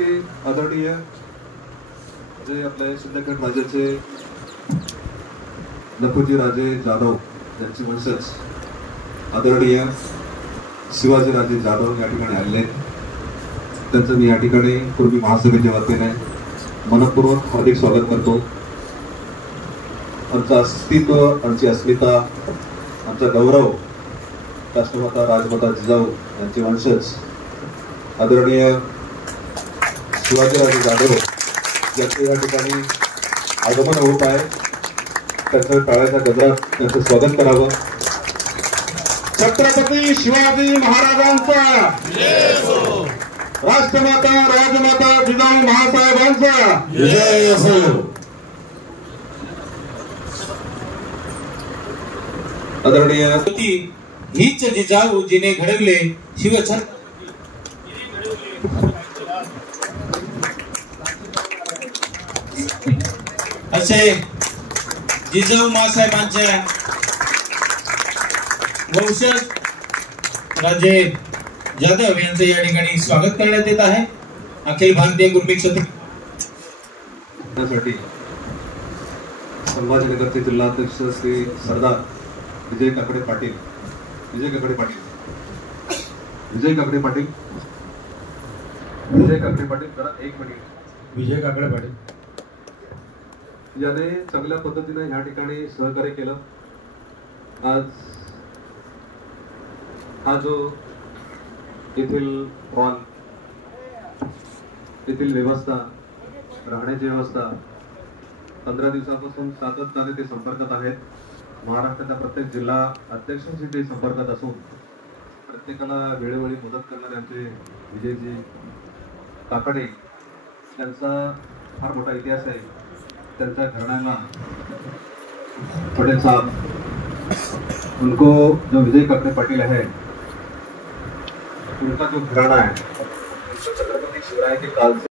की आदरणीय जे आपले सिंदखेड राजाचे नपुजी राजे जाधव यांचे वंशज आदरणीय शिवाजीराजे जाधव या ठिकाणी आलेले त्यांचं मी या ठिकाणी पूर्वी महासभेच्या वतीने मनपूर्वक हार्दिक स्वागत करतो। आमचं अस्तित्व, आमची अस्मिता, आमचा गौरव राष्ट्रमाता राजमाता जिजाऊ यांचे वंशज आदरणीय शिवाजीराजे जाधव यांचे या ठिकाणी आगमन होत आहे। त्यांचं टाळ्याच्या गजरात त्यांचं स्वागत करावं। छत्रपती शिवाजी महाराजांचा जय हो। राष्ट्रमाता राजमाता जिजाऊ महासाहेबांचा जय हो। आदरणीय हीच जिजाऊ जिने घडवले शिवछत्र असे जिजाऊ मासाहेबांच्या वंशज राजे जाधव यांचे या ठिकाणी स्वागत करण्यात येत आहे। अखिल भारतीय गुरमी क्षेत्र संभाजीनगरचे जिल्हाध्यक्ष श्री सरदार विजय काकडे पाटील जरा एक मिनिट। विजय काकडे पाटील याने चांगल्या पद्धतीने ह्या ठिकाणी सहकार्य केलं। आज हा जो येथील हॉल, येथील व्यवस्था, राहण्याची व्यवस्था 15 दिवसापासून सातत्याने ते संपर्कात आहेत। महाराष्ट्राच्या प्रत्येक जिल्हा अध्यक्षांशी ते संपर्कात असून प्रत्येकाला वेळोवेळी मदत करणारे आमचे विजयजी काकडे त्यांचा फार मोठा इतिहास आहे। त्यांच्या घराण्याला पटेल साहब उनको जो विजय काकडे पाटिल है उनका जो घराना है छत्रपति शिवराय के काल से